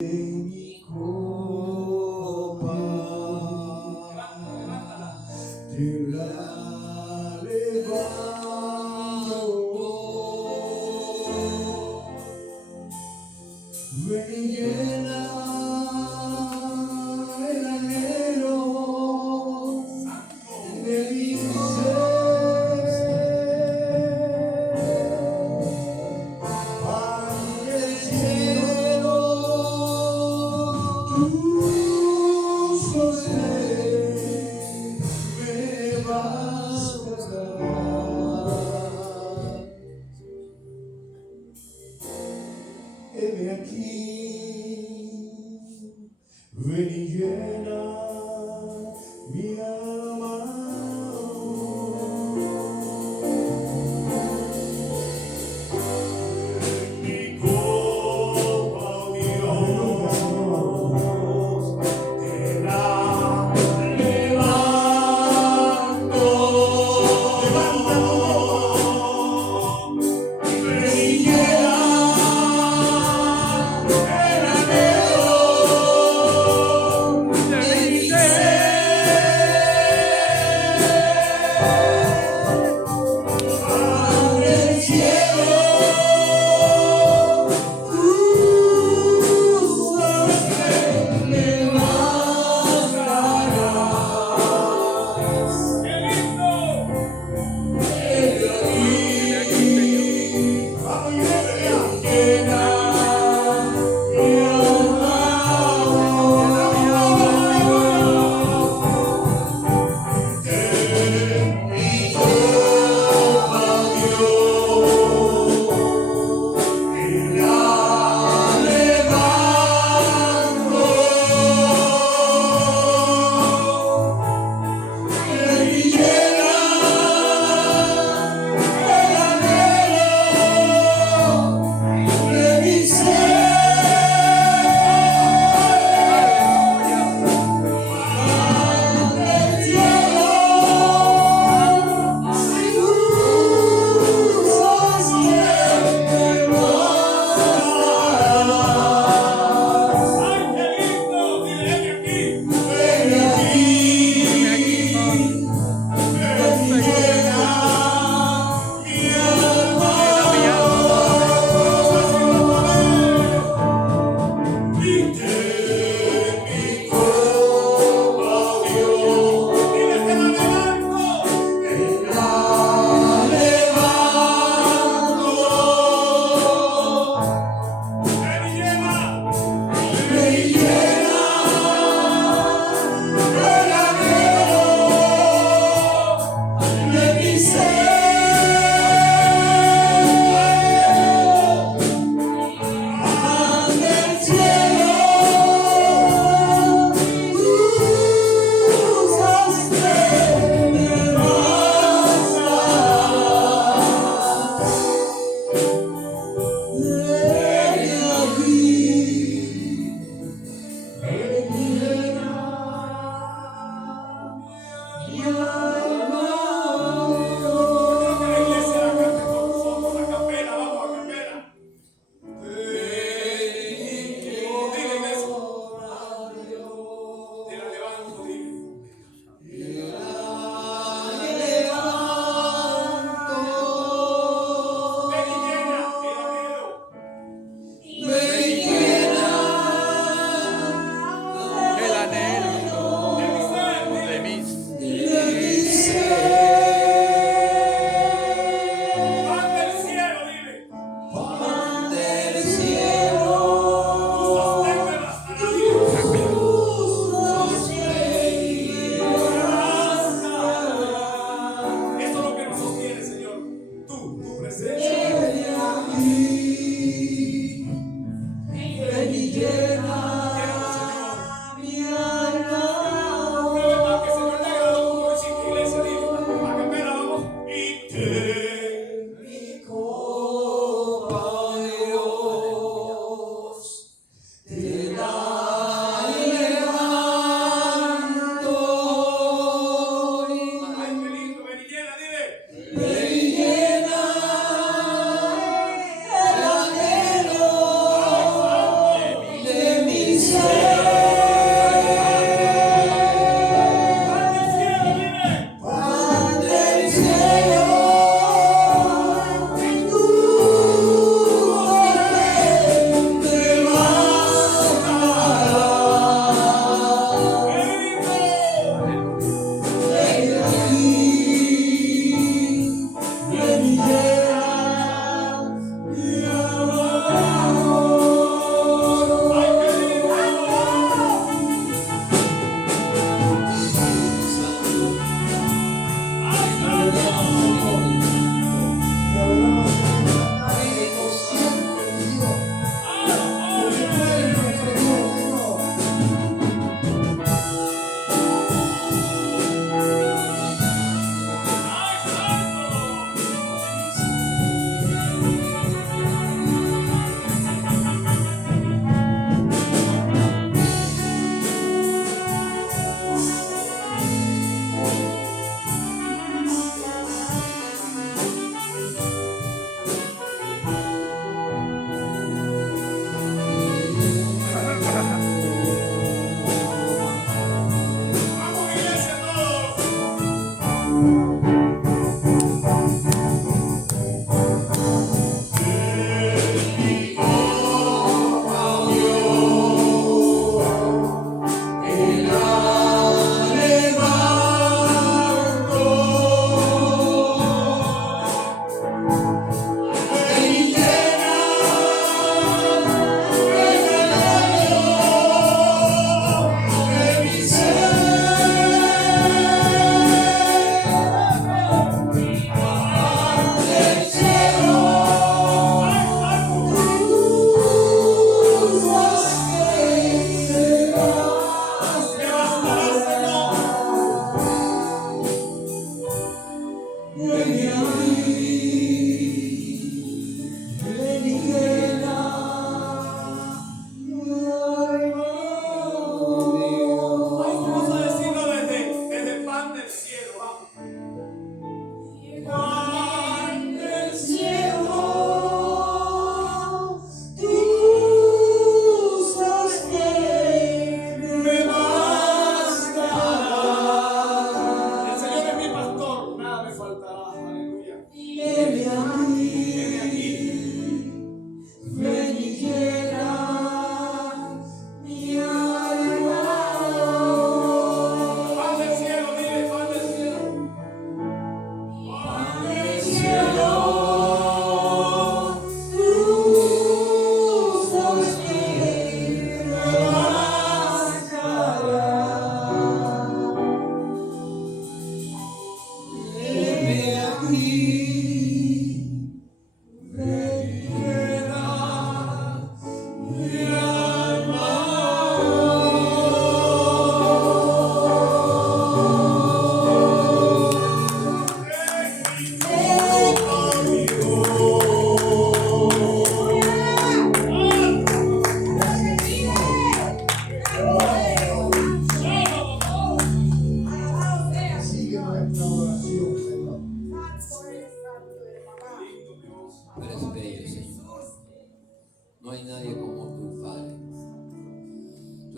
mi copa, te la levanto, ven y llena el anhelo de mi ser. Heme aquí, ven y llena mi alma. Mi copa, oh Dios, te la levanto. Ven y llena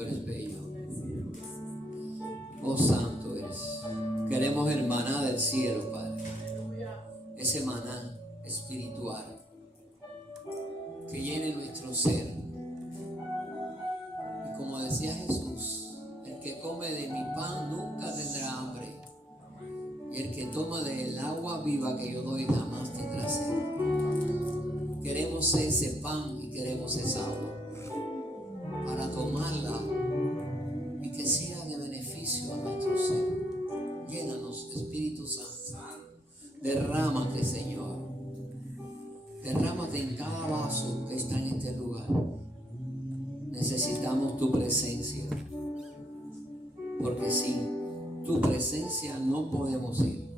Tú eres bello. Oh, santo eres. Queremos el maná del cielo, Padre. Ese maná espiritual que llene nuestro ser. Y como decía Jesús, el que come de mi pan nunca tendrá hambre. Y el que toma del agua viva que yo doy jamás tendrá sed. Queremos ese pan y queremos esa agua para tomarla y que sea de beneficio a nuestro ser. Llénanos, Espíritu Santo. Derrámate, Señor. Derrámate en cada vaso que está en este lugar. Necesitamos tu presencia, porque sin tu presencia no podemos ir.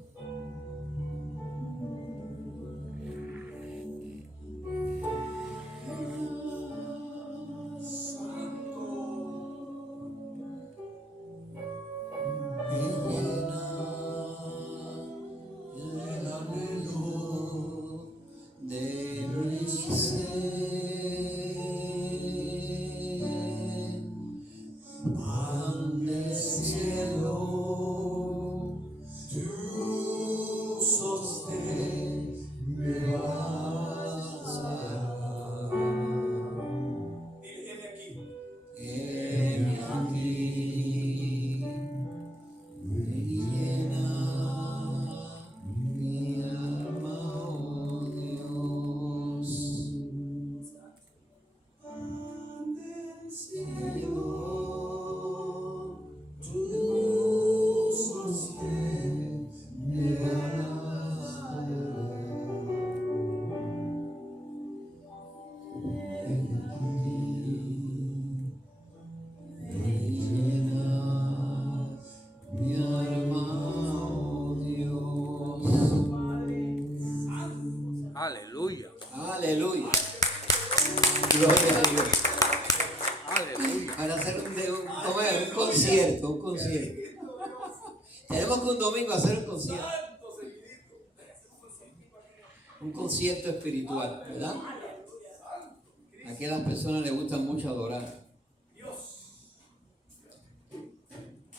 Aleluya. Aleluya. Gloria a Dios. Aleluya. Para hacer un concierto. Tenemos que un domingo hacer un concierto. Un concierto espiritual, ¿verdad? Aquí a las personas les gusta mucho adorar.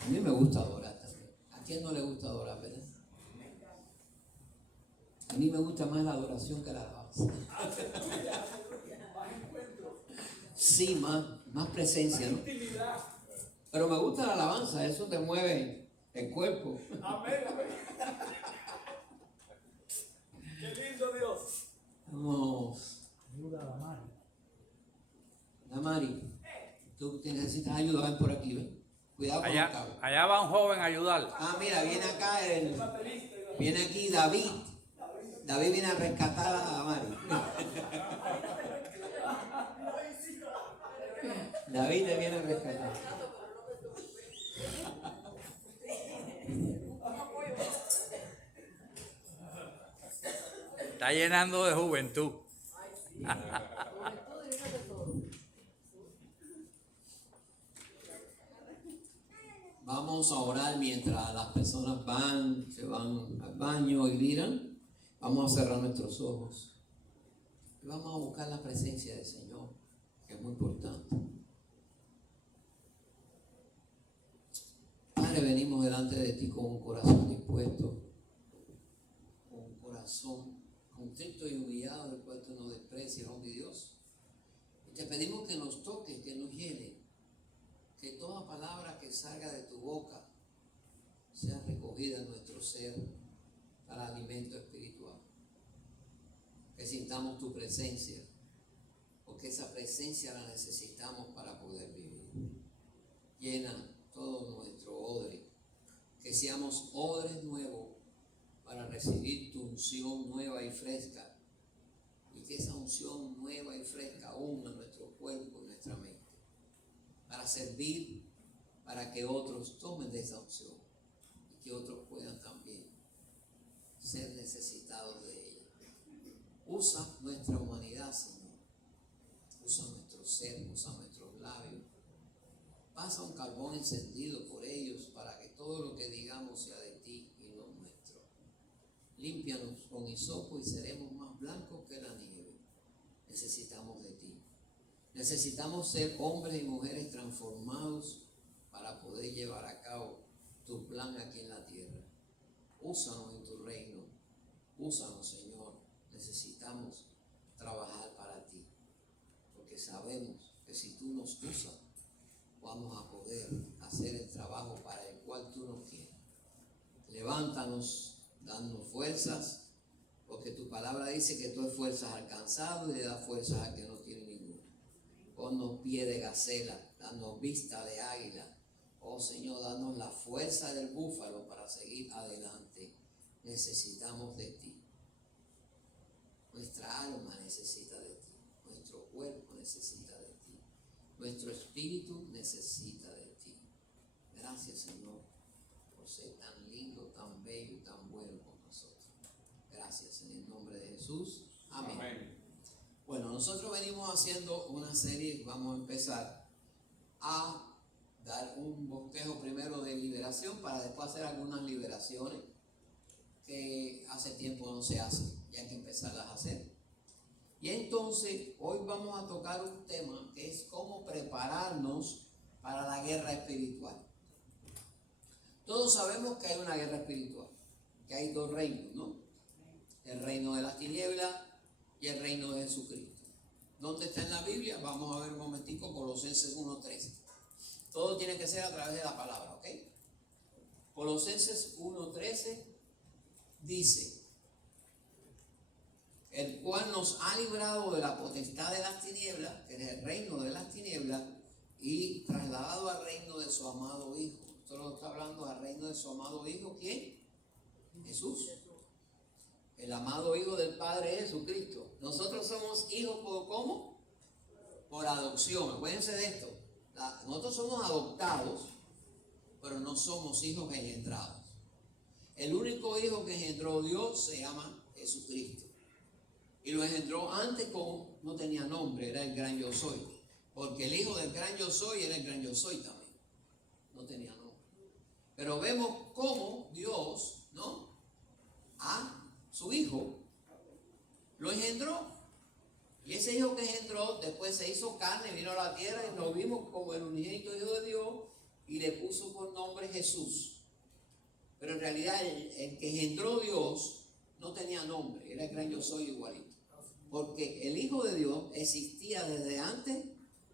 A mí me gusta adorar también. ¿A quién no le gusta adorar, verdad? A mí me gusta más la adoración que la alabanza. Sí, más presencia, ¿no? Pero me gusta la alabanza, eso te mueve el cuerpo. Amén, amén. Qué lindo Dios. Vamos. Ayuda a la mano. La Mari, tú necesitas ayuda, ven por aquí, ven. Cuidado con el cable. Allá va un joven a ayudar. Ah, mira, viene acá viene aquí David. David viene a rescatar a la Mari. David te viene a rescatar. Está llenando de juventud. Vamos a orar mientras las personas se van al baño y miran. Vamos a cerrar nuestros ojos. Y vamos a buscar la presencia del Señor, que es muy importante. Padre, venimos delante de ti con un corazón dispuesto, con un corazón contrito y humillado, del cual tú nos desprecias, oh mi Dios. Y te pedimos que nos toques, que nos llene, que toda palabra que salga de tu boca sea recogida en nuestro ser para alimento espiritual. Que sintamos tu presencia, porque esa presencia la necesitamos para poder vivir. Llena todo nuestro odre, que seamos odres nuevos para recibir tu unción nueva y fresca, y que esa unción nueva y fresca una nuestro cuerpo y nuestra mente, para servir, para que otros tomen de esa unción y que otros puedan también ser necesitados de ella. Usa nuestra humanidad, Señor. Usa nuestro ser, usa nuestros labios. Pasa un carbón encendido por ellos para que todo lo que digamos sea de ti y no nuestro. Límpianos con hisopo y seremos más blancos que la nieve. Necesitamos de ti. Necesitamos ser hombres y mujeres transformados para poder llevar a cabo tu plan aquí en la tierra. Úsanos en tu reino. Úsanos, Señor. Necesitamos trabajar para ti. Porque sabemos que si tú nos usas, vamos a poder hacer el trabajo para el cual tú nos quieres. Levántanos, danos fuerzas, porque tu palabra dice que tú esfuerzas al cansado y le das fuerzas al que no tiene ninguna. Ponnos pie de gacela, danos vista de águila. Oh Señor, danos la fuerza del búfalo para seguir adelante. Necesitamos de ti. Nuestra alma necesita de ti. Nuestro cuerpo necesita de ti. Nuestro espíritu necesita de ti. Gracias, Señor, por ser tan lindo, tan bello y tan bueno con nosotros. Gracias en el nombre de Jesús. Amén. Amén. Bueno, nosotros venimos haciendo una serie, vamos a empezar a dar un bosquejo primero de liberación para después hacer algunas liberaciones que hace tiempo no se hacen y hay que empezarlas a hacer. Y entonces hoy vamos a tocar un tema que es cómo prepararnos para la guerra espiritual. Todos sabemos que hay una guerra espiritual, que hay dos reinos, ¿no? El reino de las tinieblas y el reino de Jesucristo. ¿Dónde está en la Biblia? Vamos a ver un momentico, Colosenses 1:13. Todo tiene que ser a través de la palabra, ¿ok? Colosenses 1:13 dice: el cual nos ha librado de la potestad de las tinieblas, que es el reino de las tinieblas, y trasladado al reino de su amado Hijo. Esto lo está hablando al reino de su amado Hijo. ¿Quién? Jesús. El amado Hijo del Padre es Jesucristo. Nosotros somos hijos por ¿cómo? Por adopción. Acuérdense de esto. Nosotros somos adoptados, pero no somos hijos engendrados. El único hijo que engendró Dios se llama Jesucristo. Y lo engendró antes como no tenía nombre, era el gran yo soy. Porque el hijo del gran yo soy era el gran yo soy también. No tenía nombre. Pero vemos cómo Dios, ¿no? A su hijo lo engendró. Y ese hijo que engendró después se hizo carne, vino a la tierra y lo vimos como el unigénito Hijo de Dios y le puso por nombre Jesús. Pero en realidad el que engendró Dios no tenía nombre, era el gran yo soy igualito. Porque el Hijo de Dios existía desde antes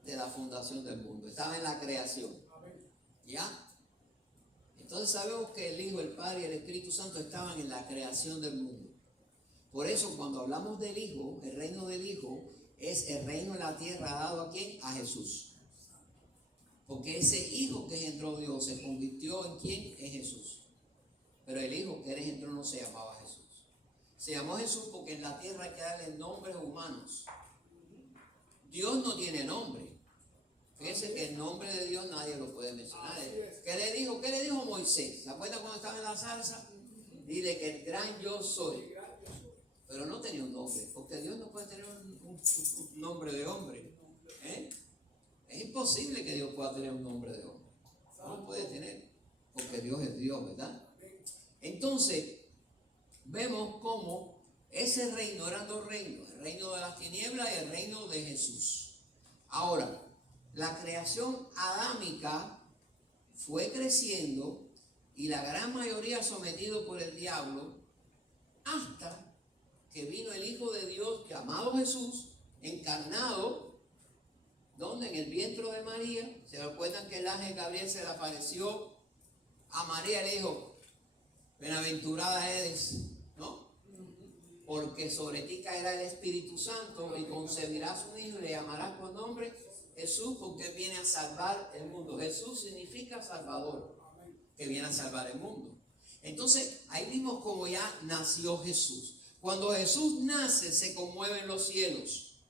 de la fundación del mundo, estaba en la creación. ¿Ya? Entonces sabemos que el Hijo, el Padre y el Espíritu Santo estaban en la creación del mundo. Por eso cuando hablamos del Hijo, el reino del Hijo es el reino en la tierra dado ¿a quién? A Jesús. Porque ese Hijo que engendró Dios se convirtió en ¿quién? En Jesús. Pero el Hijo que él engendró no se llamaba Jesús. Se llamó Jesús porque en la tierra hay que darle nombres humanos. Dios no tiene nombre. Fíjense que el nombre de Dios nadie lo puede mencionar. ¿Qué le dijo Moisés? ¿Se acuerdan cuando estaba en la zarza? Dile que el gran yo soy. Pero no tenía un nombre, porque Dios no puede tener un nombre de hombre. Es imposible que Dios pueda tener un nombre de hombre. No lo puede tener, porque Dios es Dios, ¿verdad? Entonces, vemos cómo ese reino eran dos reinos, el reino de las tinieblas y el reino de Jesús. Ahora, la creación adámica fue creciendo y la gran mayoría sometido por el diablo hasta que vino el Hijo de Dios, llamado Jesús, encarnado, donde en el vientre de María. ¿Se recuerdan que el ángel Gabriel se le apareció a María y le dijo: bienaventurada eres, ¿no? Porque sobre ti caerá el Espíritu Santo y concebirás un hijo y le llamarás por nombre Jesús, porque viene a salvar el mundo. Jesús significa Salvador, que viene a salvar el mundo. Entonces, ahí vimos cómo ya nació Jesús. Cuando Jesús nace, se conmueven los cielos.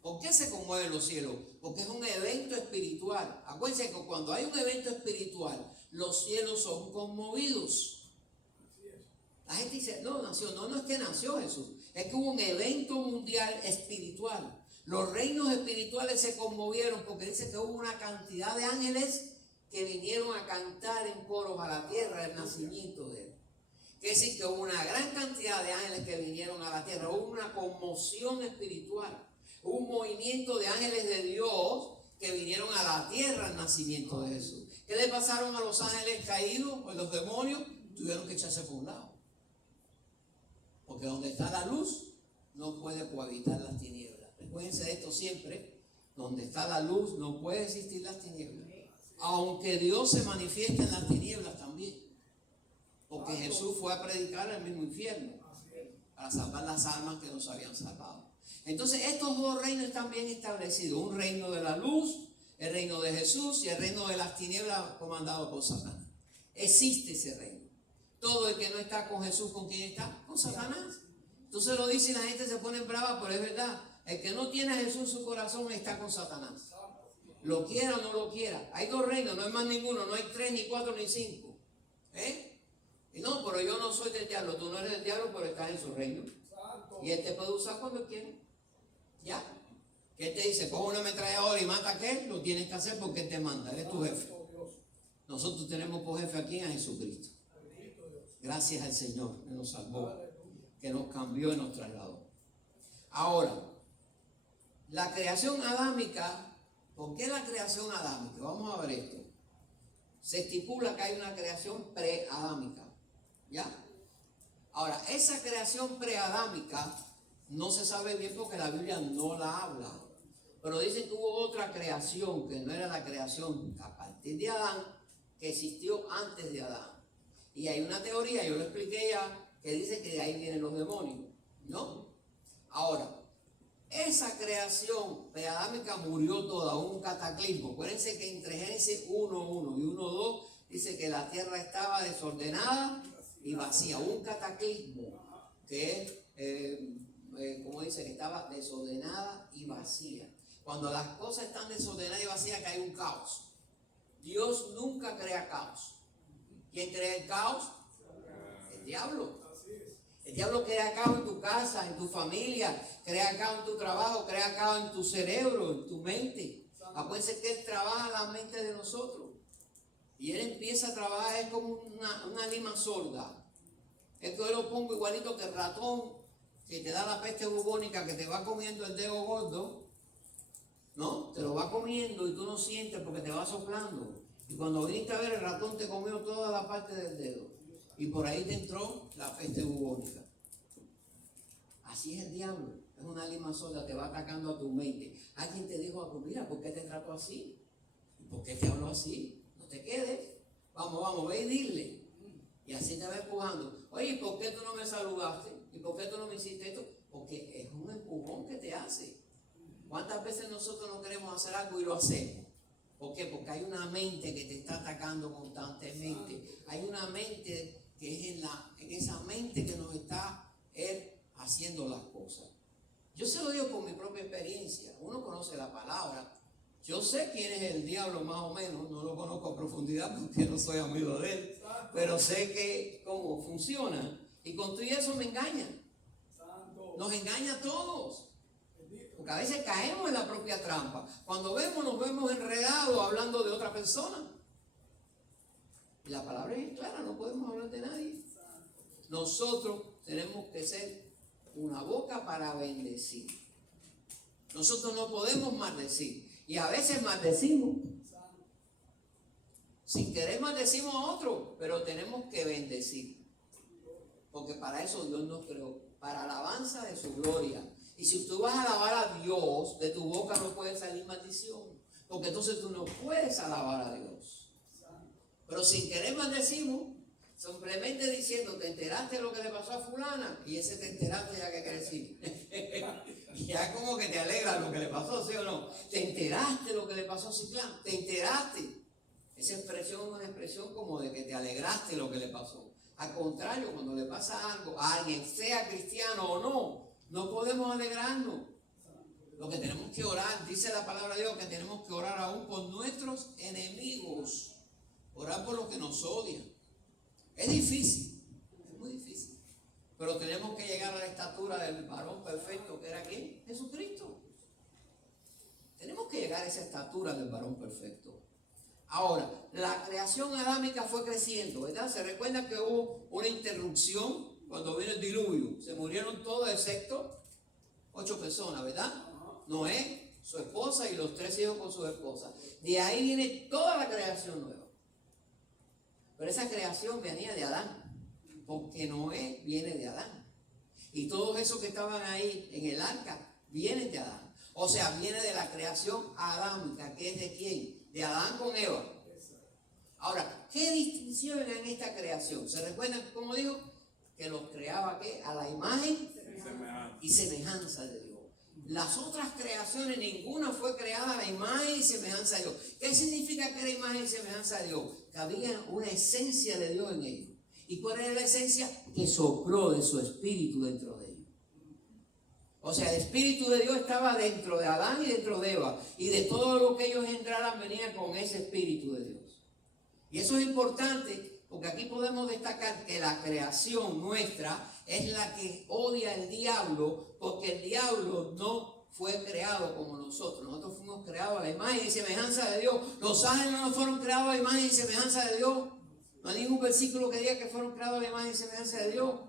¿Por qué se conmueven los cielos? Porque es un evento espiritual. Acuérdense que cuando hay un evento espiritual, los cielos son conmovidos. La gente dice: no nació. No es que nació Jesús. Es que hubo un evento mundial espiritual. Los reinos espirituales se conmovieron porque dice que hubo una cantidad de ángeles que vinieron a cantar en coros a la tierra el nacimiento de él. Quiere decir que hubo una gran cantidad de ángeles que vinieron a la tierra. Hubo una conmoción espiritual. Hubo un movimiento de ángeles de Dios que vinieron a la tierra al nacimiento de Jesús. ¿Qué le pasaron a los ángeles caídos o los demonios? Tuvieron que echarse por un lado. Porque donde está la luz, no puede cohabitar las tinieblas. Recuérdense de esto siempre. Donde está la luz, no puede existir las tinieblas. Aunque Dios se manifiesta en las tinieblas también. Porque Jesús fue a predicar el mismo infierno para salvar las almas que nos habían salvado. Entonces estos dos reinos están bien establecidos. Un reino de la luz, el reino de Jesús, y el reino de las tinieblas comandado por Satanás. Existe ese reino. Todo el que no está con Jesús, ¿con quién está? Con Satanás. Entonces lo dice y la gente se pone brava, pero es verdad. El que no tiene a Jesús en su corazón está con Satanás. Lo quiera o no lo quiera. Hay dos reinos, no hay más ninguno. No hay 3, ni 4, ni 5. Y no, pero yo no soy del diablo. Tú no eres del diablo, pero estás en su reino. Y él te puede usar cuando quiere. ¿Ya? Que él te dice, coge una ametralladora y mata a aquel, lo tienes que hacer porque él te manda. Él es tu jefe. Nosotros tenemos por jefe aquí a Jesucristo. Gracias al Señor que nos salvó, que nos cambió y nos trasladó. Ahora, la creación adámica, ¿por qué la creación adámica? Vamos a ver esto. Se estipula que hay una creación preadámica. ¿Ya? Ahora, esa creación preadámica no se sabe bien porque la Biblia no la habla. Pero dicen que hubo otra creación que no era la creación a partir de Adán, que existió antes de Adán. Y hay una teoría, yo lo expliqué ya, que dice que de ahí vienen los demonios, ¿no? Ahora, esa creación preadámica murió toda, un cataclismo. Acuérdense que entre Génesis 1:1 y 1:2 dice que la tierra estaba desordenada y vacía. Un cataclismo que como dice, que estaba desordenada y vacía. Cuando las cosas están desordenadas y vacías, que hay un caos. Dios nunca crea caos. ¿Quién crea el caos? El diablo. El diablo crea caos en tu casa, en tu familia, crea caos en tu trabajo, crea caos en tu cerebro, en tu mente. Acuérdense que él trabaja la mente de nosotros. Y él empieza a trabajar, es como una lima sorda. Es que yo lo pongo igualito que el ratón que te da la peste bubónica, que te va comiendo el dedo gordo, ¿no? Te lo va comiendo y tú no sientes porque te va soplando. Y cuando viniste a ver, el ratón te comió toda la parte del dedo. Y por ahí te entró la peste bubónica. Así es el diablo. Es una lima sorda, te va atacando a tu mente. Alguien te dijo algo, mira, ¿por qué te trató así? ¿Por qué te habló así? No te quedes. Vamos, ve y dile. Y así te va empujando. Oye, ¿por qué tú no me saludaste? ¿Y por qué tú no me hiciste esto? Porque es un empujón que te hace. ¿Cuántas veces nosotros no queremos hacer algo y lo hacemos? ¿Por qué? Porque hay una mente que te está atacando constantemente. Hay una mente que es en esa mente que nos está haciendo las cosas. Yo se lo digo por mi propia experiencia. Uno conoce la palabra. Yo sé quién es el diablo más o menos. No lo conozco a profundidad porque no soy amigo de él. Pero sé cómo funciona. Y con todo eso me engaña. Nos engaña a todos. Porque a veces caemos en la propia trampa. Cuando nos vemos enredados hablando de otra persona. Y la palabra es clara, no podemos hablar de nadie. Nosotros tenemos que ser una boca para bendecir. Nosotros no podemos maldecir. Y a veces maldecimos. Sin querer maldecimos a otro, pero tenemos que bendecir. Porque para eso Dios nos creó, para alabanza de su gloria. Y si tú vas a alabar a Dios, de tu boca no puede salir maldición. Porque entonces tú no puedes alabar a Dios. Pero sin querer maldecimos, simplemente diciendo, te enteraste de lo que le pasó a fulana. Y ese te enteraste ya que quiere decir. Ya como que te alegra lo que le pasó, ¿sí o no? Te enteraste de lo que le pasó a Ciclán. Te enteraste. Esa expresión es una expresión como de que te alegraste de lo que le pasó. Al contrario, cuando le pasa algo a alguien, sea cristiano o no, no podemos alegrarnos. Lo que tenemos que orar, dice la palabra de Dios, que tenemos que orar aún por nuestros enemigos. Orar por los que nos odian. Es difícil, es muy difícil. Pero tenemos que llegar a la estatura del varón perfecto, que era ¿quién? Jesucristo. Tenemos que llegar a esa estatura del varón perfecto. Ahora, la creación adámica fue creciendo, ¿verdad? Se recuerda que hubo una interrupción cuando vino el diluvio. Se murieron todos excepto 8 personas, ¿verdad? Noé, su esposa y los 3 hijos con su esposa. De ahí viene toda la creación nueva. Pero esa creación venía de Adán, porque Noé viene de Adán. Y todos esos que estaban ahí en el arca vienen de Adán. O sea, viene de la creación adámica, que es de quién? De Adán con Eva. Ahora, ¿qué distinción en esta creación? ¿Se recuerdan cómo digo? Que los creaba ¿qué? A la imagen y semejanza de Dios. Las otras creaciones, ninguna fue creada a la imagen y semejanza de Dios. ¿Qué significa que era imagen y semejanza de Dios? Que había una esencia de Dios en ellos. ¿Y cuál era la esencia? Que sopló de su espíritu dentro de ellos. O sea, el espíritu de Dios estaba dentro de Adán y dentro de Eva. Y de todo lo que ellos entraran venía con ese espíritu de Dios. Y eso es importante porque aquí podemos destacar que la creación nuestra es la que odia el diablo, porque el diablo no fue creado como nosotros. Nosotros fuimos creados a la imagen y semejanza de Dios. Los ángeles no fueron creados a la imagen y semejanza de Dios. No hay ningún versículo que diga que fueron creados a la imagen y semejanza de Dios.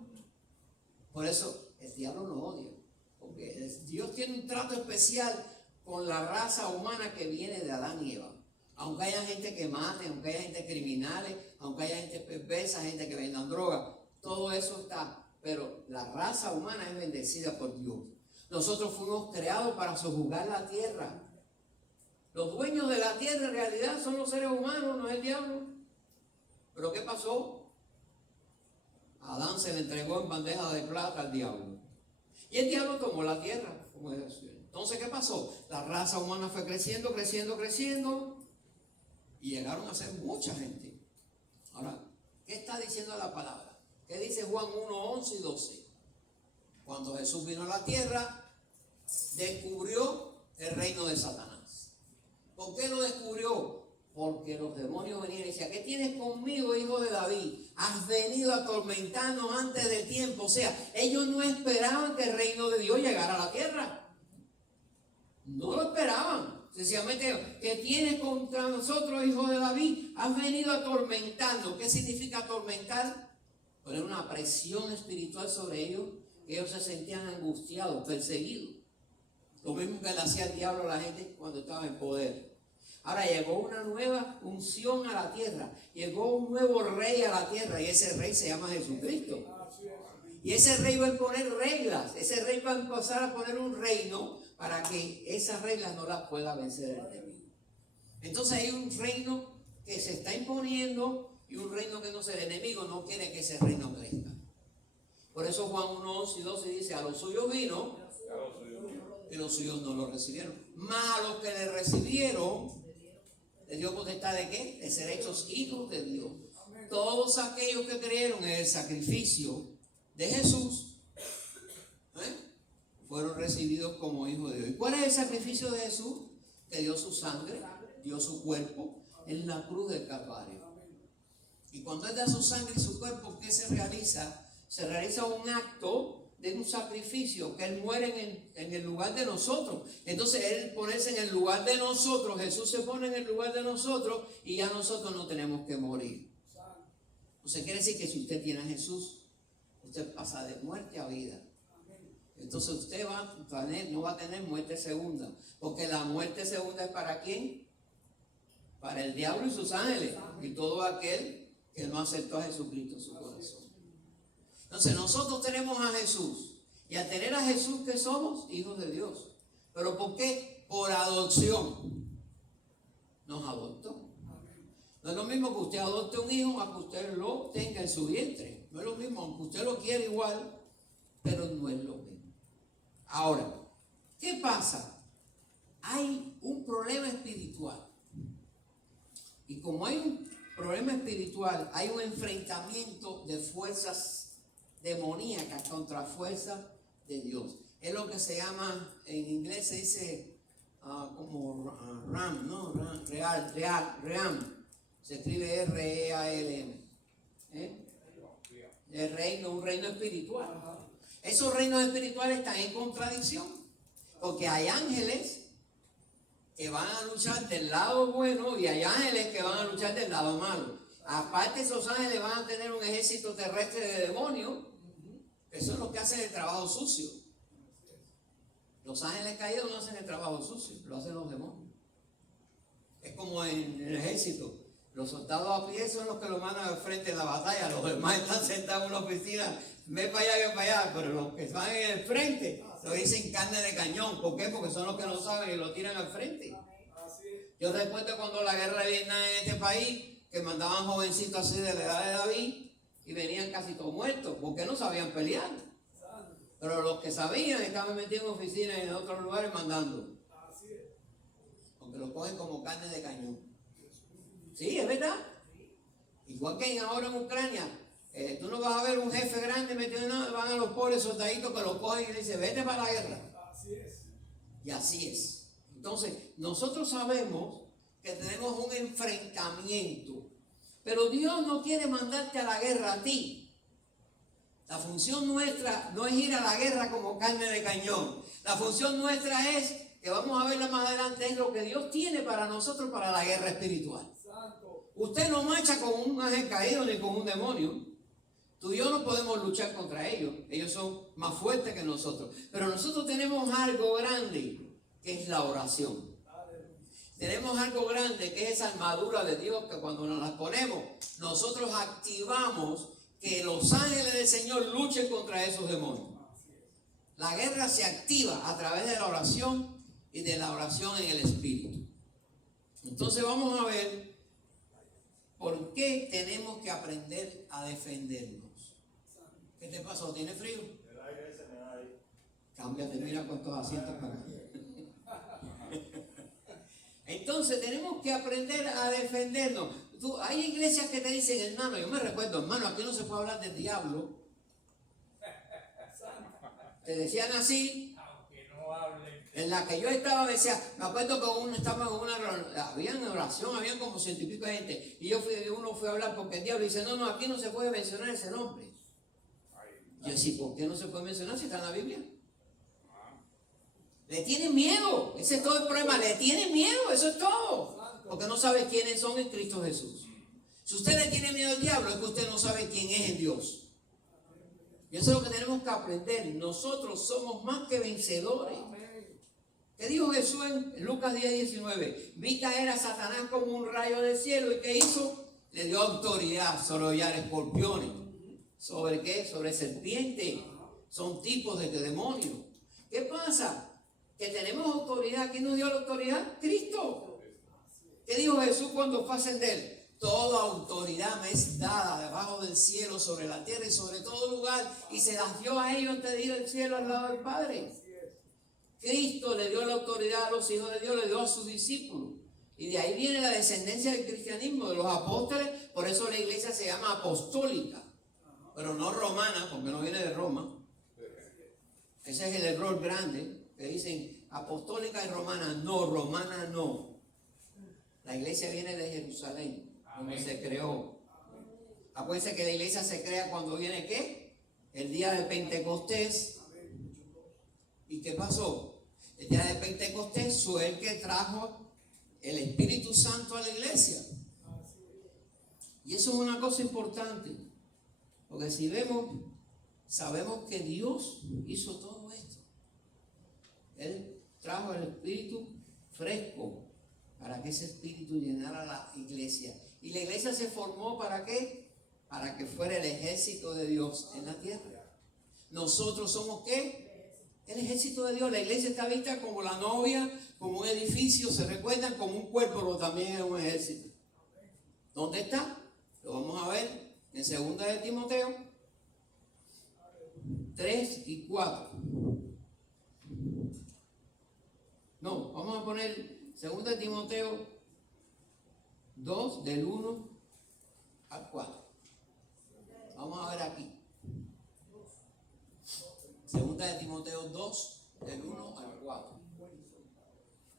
Por eso el diablo nos odia, porque Dios tiene un trato especial con la raza humana que viene de Adán y Eva. Aunque haya gente que mate, aunque haya gente criminales, aunque haya gente perversa, gente que venda droga, todo eso está. Pero la raza humana es bendecida por Dios. Nosotros fuimos creados para sojuzgar la tierra. Los dueños de la tierra en realidad son los seres humanos, no es el diablo. ¿Pero qué pasó? Adán se le entregó en bandeja de plata al diablo. Y el diablo tomó la tierra. Como es eso. Entonces, ¿qué pasó? La raza humana fue creciendo, creciendo, creciendo. Y llegaron a ser mucha gente. Ahora, ¿qué está diciendo la palabra? ¿Qué dice Juan 1, 11 y 12? Cuando Jesús vino a la tierra, descubrió el reino de Satanás. ¿Por qué lo descubrió? Porque los demonios venían y decían: ¿qué tienes conmigo, hijo de David? Has venido a atormentarnos antes del tiempo. O sea, ellos no esperaban que el reino de Dios llegara a la tierra. No lo esperaban. Sencillamente, ¿qué tienes contra nosotros, hijo de David? Has venido a atormentarnos. ¿Qué significa atormentar? Poner una presión espiritual sobre ellos. Ellos se sentían angustiados, perseguidos. Lo mismo que le hacía el diablo a la gente cuando estaba en poder. Ahora llegó una nueva unción a la tierra. Llegó un nuevo rey a la tierra. Y ese rey se llama Jesucristo. Y ese rey va a poner reglas. Ese rey va a empezar a poner un reino para que esas reglas no las pueda vencer el enemigo. Entonces hay un reino que se está imponiendo y un reino que no se. El enemigo no quiere que ese reino crezca. Por eso Juan 1, 11 y 12 dice: a los suyos vino y los suyos no lo recibieron. Mas a los que le recibieron, le dio potestad de ¿qué? De ser hechos hijos de Dios. Todos aquellos que creyeron en el sacrificio de Jesús, fueron recibidos como hijos de Dios. ¿Y cuál es el sacrificio de Jesús? Que dio su sangre, dio su cuerpo en la cruz del Calvario. Y cuando Él da su sangre y su cuerpo, ¿qué se realiza? Se realiza un acto de un sacrificio, que Él muere en el lugar de nosotros. Entonces Él ponerse en el lugar de nosotros, Jesús se pone en el lugar de nosotros y ya nosotros no tenemos que morir. O sea, quiere decir que si usted tiene a Jesús, usted pasa de muerte a vida. Entonces usted no va a tener muerte segunda, porque la muerte segunda es ¿para quién? Para el diablo y sus ángeles y todo aquel que no aceptó a Jesucristo en su corazón. Entonces nosotros tenemos a Jesús, y al tener a Jesús, ¿qué somos? Hijos de Dios. ¿Pero por qué? Por adopción. Nos adoptó. No es lo mismo que usted adopte un hijo a que usted lo tenga en su vientre. No es lo mismo, aunque usted lo quiera igual, pero no es lo mismo. Ahora, ¿qué pasa? Hay un problema espiritual. Y como hay un problema espiritual, hay un enfrentamiento de fuerzas demoníacas contra fuerzas de Dios. Es lo que se llama, en inglés se dice RAM, ¿no? Ream. Se escribe R-E-A-L-M. El reino, un reino espiritual. Esos reinos espirituales están en contradicción, porque hay ángeles que van a luchar del lado bueno y hay ángeles que van a luchar del lado malo. Aparte, esos ángeles van a tener un ejército terrestre de demonios, que son los que hacen el trabajo sucio. Los ángeles caídos no hacen el trabajo sucio, lo hacen los demonios. Es como en el ejército. Los soldados a pie son los que lo mandan al frente en la batalla. Los demás están sentados en una oficina. Ve para allá, ve para allá. Pero los que van en el frente lo dicen carne de cañón. ¿Por qué? Porque son los que no saben y lo tiran al frente. Yo recuerdo cuando la guerra de Vietnam en este país, que mandaban jovencitos así de la edad de David y venían casi todos muertos, porque no sabían pelear. Pero los que sabían estaban metidos en oficinas y en otros lugares mandando. Porque los cogen como carne de cañón. Sí, es verdad. Igual que ahora en Ucrania, tú no vas a ver un jefe grande metido en nada, van a los pobres soldaditos que los cogen y le dicen, vete para la guerra. Así es. Y así es. Entonces, nosotros sabemos que tenemos un enfrentamiento, pero Dios no quiere mandarte a la guerra a ti. La función nuestra no es ir a la guerra como carne de cañón. La función nuestra es, que vamos a verla más adelante, es lo que Dios tiene para nosotros para la guerra espiritual. Usted no marcha con un ángel caído ni con un demonio. Tú y yo no podemos luchar contra ellos. Ellos son más fuertes que nosotros. Pero nosotros tenemos algo grande, que es la oración. Tenemos algo grande, que es esa armadura de Dios, que cuando nos la ponemos, nosotros activamos que los ángeles del Señor luchen contra esos demonios. La guerra se activa a través de la oración y de la oración en el Espíritu. Entonces vamos a ver por qué tenemos que aprender a defendernos. ¿Qué te pasó? ¿Tienes frío? El aire se me da ahí. Cámbiate, mira cuántos asientos para acá. Entonces tenemos que aprender a defendernos. Hay iglesias que te dicen, hermano, yo me recuerdo, hermano, aquí no se puede hablar del diablo. Te decían así. Aunque no hablen. En la que yo estaba, decía, me acuerdo que uno estaba en una, habían oración, habían como 100 y pico de gente. Y uno fue a hablar porque el diablo dice, no, aquí no se puede mencionar ese nombre. Yo decía, ¿por qué no se puede mencionar si está en la Biblia? Le tienen miedo, ese es todo el problema, le tienen miedo, eso es todo. Porque no sabe quiénes son en Cristo Jesús. Si usted le tiene miedo al diablo, es que usted no sabe quién es en Dios. Y eso es lo que tenemos que aprender. Nosotros somos más que vencedores. ¿Qué dijo Jesús en Lucas 10:19? Vi caer a Satanás como un rayo del cielo. ¿Y qué hizo? Le dio autoridad sobre hollar escorpiones. ¿Sobre qué? Sobre serpientes. Son tipos de demonios. ¿Qué pasa? Que tenemos autoridad. ¿Quién nos dio la autoridad? Cristo. ¿Qué dijo Jesús cuando fue a ascender? Toda autoridad me es dada debajo del cielo, sobre la tierra y sobre todo lugar. Y se las dio a ellos antes de ir al cielo al lado del Padre. Cristo le dio la autoridad a los hijos de Dios, le dio a sus discípulos. Y de ahí viene la descendencia del cristianismo, de los apóstoles. Por eso la iglesia se llama apostólica. Pero no romana, porque no viene de Roma. Ese es el error grande, que dicen apostólica y romana. No, romana no. La iglesia viene de Jerusalén, donde se creó. Acuérdense que la iglesia se crea cuando viene ¿qué? El día de Pentecostés. ¿Y qué pasó? El día de Pentecostés fue el que trajo el Espíritu Santo a la iglesia. Y eso es una cosa importante. Porque si vemos, sabemos que Dios hizo todo esto. Él trajo el Espíritu fresco para que ese Espíritu llenara la iglesia. Y la iglesia se formó ¿para qué? Para que fuera el ejército de Dios en la tierra. Nosotros somos ¿qué? El ejército de Dios. La iglesia está vista como la novia, como un edificio, se recuerdan como un cuerpo, pero también es un ejército. ¿Dónde está? Lo vamos a ver en 2 de Timoteo 3 y 4. No, vamos a poner 2 de Timoteo 2 del 1 al 4. Vamos a ver aquí. 2 de Timoteo 2 del 1 al 4.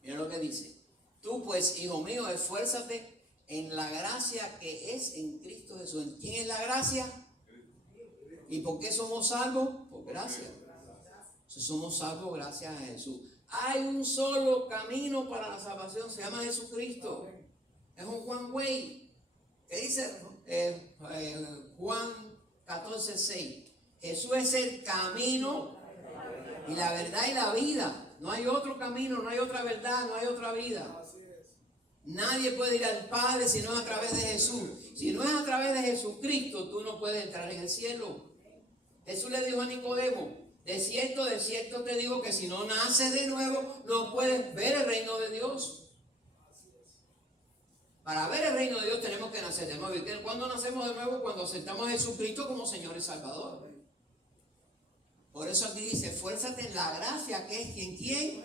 Miren lo que dice. Tú pues, hijo mío, esfuérzate en la gracia que es en Cristo Jesús. ¿En quién es la gracia? ¿Y por qué somos salvos? Por gracia. Si somos salvos gracias a Jesús. Hay un solo camino para la salvación, se llama Jesucristo. Es un one way. ¿Qué dice Juan 14:6? Jesús es el camino y la verdad y la vida. No hay otro camino, no hay otra verdad, no hay otra vida. Así es. Nadie puede ir al Padre si no es a través de Jesús. Si no es a través de Jesucristo, tú no puedes entrar en el cielo. Jesús le dijo a Nicodemo, de cierto te digo que si no naces de nuevo, no puedes ver el reino de Dios. Para ver el reino de Dios tenemos que nacer de nuevo. ¿Y cuándo nacemos de nuevo? Cuando aceptamos a Jesucristo como Señor y Salvador. Por eso aquí dice, esfuérzate en la gracia que es en quién,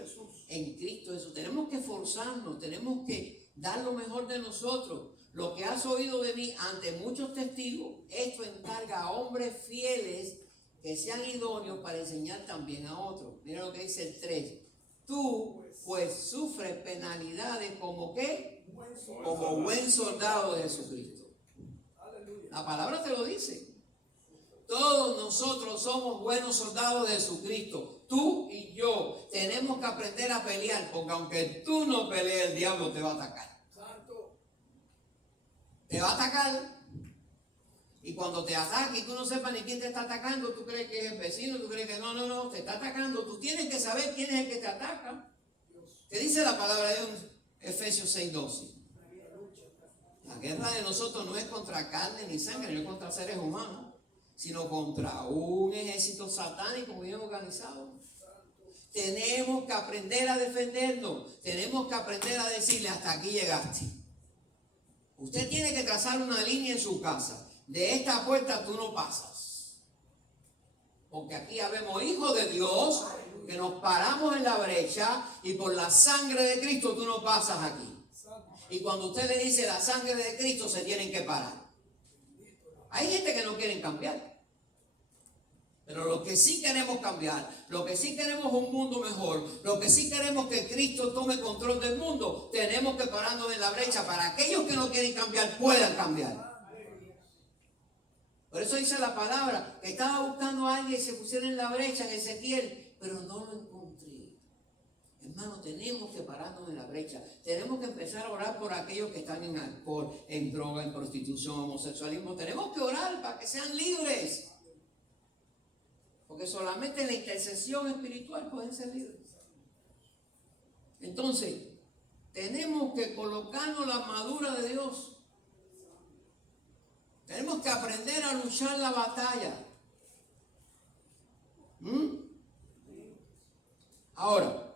en Cristo Jesús. Tenemos que esforzarnos, tenemos que dar lo mejor de nosotros. Lo que has oído de mí ante muchos testigos, esto encarga a hombres fieles que sean idóneos para enseñar también a otros. Mira lo que dice el 3. Tú pues sufres penalidades como ¿qué? Como buen soldado de Jesucristo. La palabra te lo dice. Todos nosotros somos buenos soldados de Jesucristo. Tú y yo tenemos que aprender a pelear, porque aunque tú no pelees, el diablo te va a atacar. Te va a atacar. Y cuando te ataque y tú no sepas ni quién te está atacando, tú crees que es el vecino, tú crees que no, te está atacando. Tú tienes que saber quién es el que te ataca. ¿Qué dice la palabra de Dios en Efesios 6:12? La guerra de nosotros no es contra carne ni sangre, no es contra seres humanos, sino contra un ejército satánico bien organizado. Tenemos que aprender a defendernos. Tenemos que aprender a decirle hasta aquí llegaste. Usted tiene que trazar una línea en su casa. De esta puerta tú no pasas. Porque aquí habemos hijos de Dios que nos paramos en la brecha y por la sangre de Cristo tú no pasas aquí. Y cuando usted le dice la sangre de Cristo se tienen que parar. Hay gente que no quiere cambiar. Pero lo que sí queremos cambiar, lo que sí queremos es un mundo mejor, lo que sí queremos que Cristo tome control del mundo, tenemos que pararnos en la brecha para aquellos que no quieren cambiar puedan cambiar. Por eso dice la palabra, que estaba buscando a alguien y se pusiera en la brecha en Ezequiel, pero no lo encontré. Hermano, tenemos que pararnos en la brecha. Tenemos que empezar a orar por aquellos que están en alcohol, en droga, en prostitución, homosexualismo. Tenemos que orar para que sean libres. Porque solamente en la intercesión espiritual pueden ser libres. Entonces, tenemos que colocarnos la armadura de Dios. Tenemos que aprender a luchar la batalla. Ahora,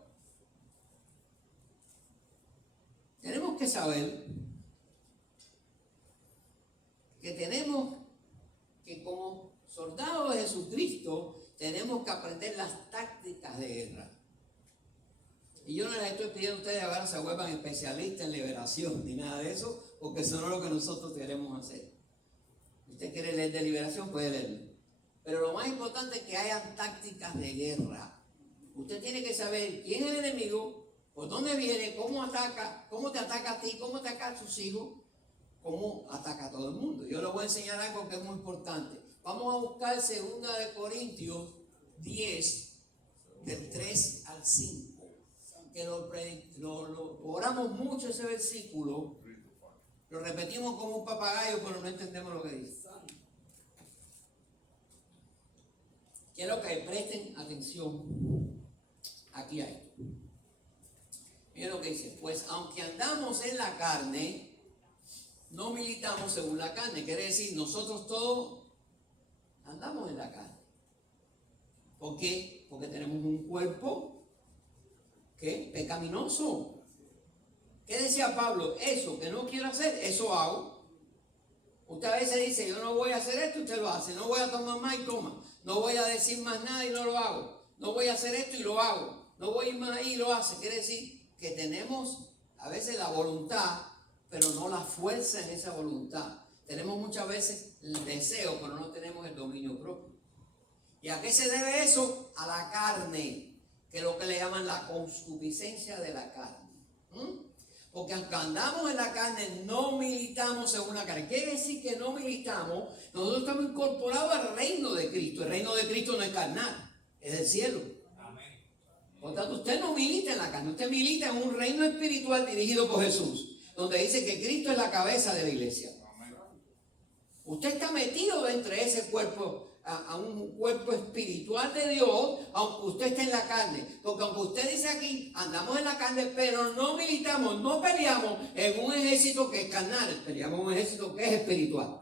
tenemos que saber que tenemos que como soldados de Jesucristo tenemos que aprender las tácticas de guerra. Y yo no les estoy pidiendo a ustedes ahora se vuelvan especialistas en liberación ni nada de eso, porque eso no es lo que nosotros queremos hacer. Usted quiere leer de liberación, puede leerlo. Pero lo más importante es que haya tácticas de guerra. Usted tiene que saber quién es el enemigo, por dónde viene, cómo ataca, cómo te ataca a ti, cómo ataca a tus hijos, cómo ataca a todo el mundo. Yo les voy a enseñar algo que es muy importante. Vamos a buscar 2 Corintios 10, del 3 al 5. Que lo oramos mucho ese versículo. Lo repetimos como un papagayo, pero no entendemos lo que dice. Quiero que presten atención aquí a esto. Miren lo que dice. Pues aunque andamos en la carne, no militamos según la carne. Quiere decir, nosotros todos andamos en la carne. ¿Por qué? Porque tenemos un cuerpo que pecaminoso. ¿Qué decía Pablo? Eso que no quiero hacer, eso hago. Usted a veces dice, yo no voy a hacer esto, usted lo hace. No voy a tomar más y toma. No voy a decir más nada y no lo hago. No voy a hacer esto y lo hago. No voy a ir más ahí y lo hace. Quiere decir que tenemos a veces la voluntad, pero no la fuerza en esa voluntad. Tenemos muchas veces el deseo, pero no tenemos el dominio propio. ¿Y a qué se debe eso? A la carne, que es lo que le llaman la concupiscencia de la carne. Porque aunque andamos en la carne, no militamos según la carne. Quiere decir que no militamos, nosotros estamos incorporados al reino de Cristo. El reino de Cristo no es carnal, es del cielo. Amén. Por tanto, usted no milita en la carne, usted milita en un reino espiritual dirigido por Jesús, donde dice que Cristo es la cabeza de la iglesia. Amén. Usted está metido dentro de ese cuerpo a un cuerpo espiritual de Dios, aunque usted esté en la carne. Porque aunque usted dice aquí, andamos en la carne, pero no militamos, no peleamos en un ejército que es carnal, peleamos en un ejército que es espiritual.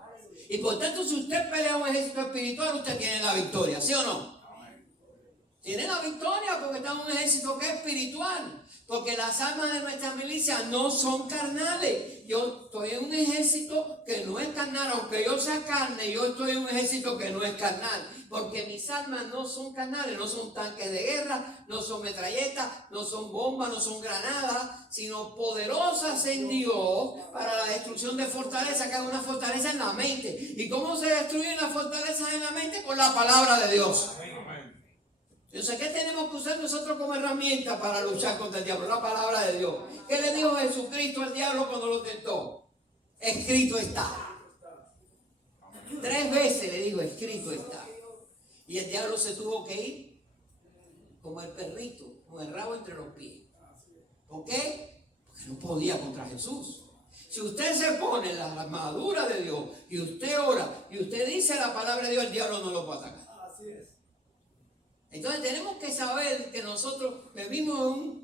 Y por tanto, si usted pelea un ejército espiritual, usted tiene la victoria, ¿sí o no? Tiene la victoria porque está en un ejército que es espiritual. Porque las armas de nuestra milicia no son carnales. Yo estoy en un ejército que no es carnal. Aunque yo sea carne, yo estoy en un ejército que no es carnal. Porque mis armas no son carnales, no son tanques de guerra, no son metralletas, no son bombas, no son granadas, sino poderosas en Dios para la destrucción de fortalezas, que es una fortaleza en la mente. ¿Y cómo se destruyen las fortalezas en la mente? Con la palabra de Dios. Entonces, ¿qué tenemos que usar nosotros como herramienta para luchar contra el diablo? La palabra de Dios. ¿Qué le dijo Jesucristo al diablo cuando lo tentó? Escrito está. 3 veces le dijo, escrito está. Y el diablo se tuvo que ir como el perrito, con el rabo entre los pies. ¿Por qué? Porque no podía contra Jesús. Si usted se pone la armadura de Dios y usted ora y usted dice la palabra de Dios, el diablo no lo puede atacar. Así es. Entonces tenemos que saber que nosotros vivimos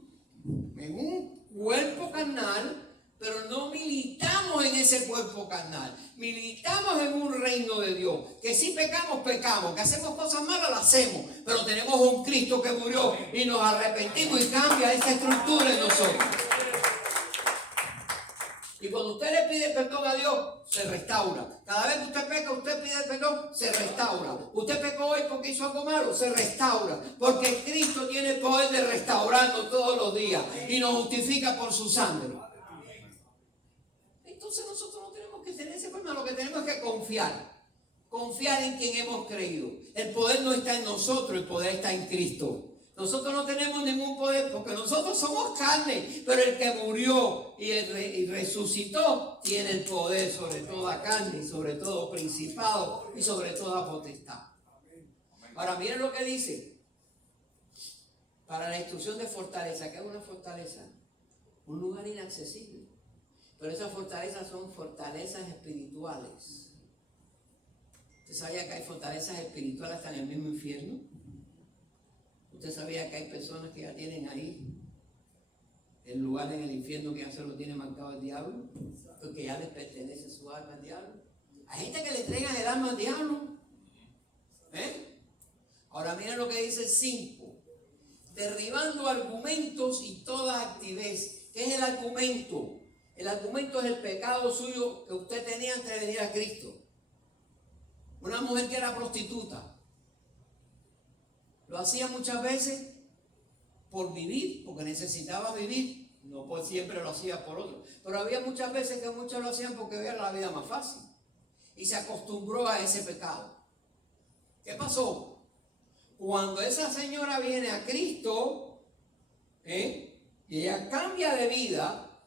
en un cuerpo carnal, pero no militamos en ese cuerpo carnal. Militamos en un reino de Dios. Que si pecamos, pecamos. Que hacemos cosas malas, las hacemos. Pero tenemos un Cristo que murió y nos arrepentimos y cambia esa estructura en nosotros. Y cuando usted le pide perdón a Dios, se restaura. Cada vez que usted peca, usted pide perdón, se restaura. Usted pecó hoy porque hizo algo malo, se restaura. Porque Cristo tiene el poder de restaurarnos todos los días y nos justifica por su sangre. Entonces nosotros no tenemos que tener ese problema, lo que tenemos es que confiar. Confiar en quien hemos creído. El poder no está en nosotros, el poder está en Cristo. Nosotros no tenemos ningún poder porque nosotros somos carne, pero el que murió y resucitó tiene el poder sobre toda carne, sobre todo principado y sobre toda potestad. Ahora miren lo que dice. Para la destrucción de fortaleza. ¿Qué es una fortaleza? Un lugar inaccesible. Pero esas fortalezas son fortalezas espirituales. ¿Usted sabía que hay fortalezas espirituales hasta en el mismo infierno? ¿Usted sabía que hay personas que ya tienen ahí el lugar en el infierno que ya se lo tiene marcado el diablo? Porque ya les pertenece su alma al diablo. Hay gente que le entregan el alma al diablo. Ahora miren lo que dice el 5. Derribando argumentos y toda activez. ¿Qué es el argumento? El argumento es el pecado suyo que usted tenía antes de venir a Cristo. Una mujer que era prostituta. Lo hacía muchas veces por vivir, porque necesitaba vivir, no por siempre lo hacía por otro. Pero había muchas veces que muchos lo hacían porque veían la vida más fácil. Y se acostumbró a ese pecado. ¿Qué pasó? Cuando esa señora viene a Cristo, y ella cambia de vida,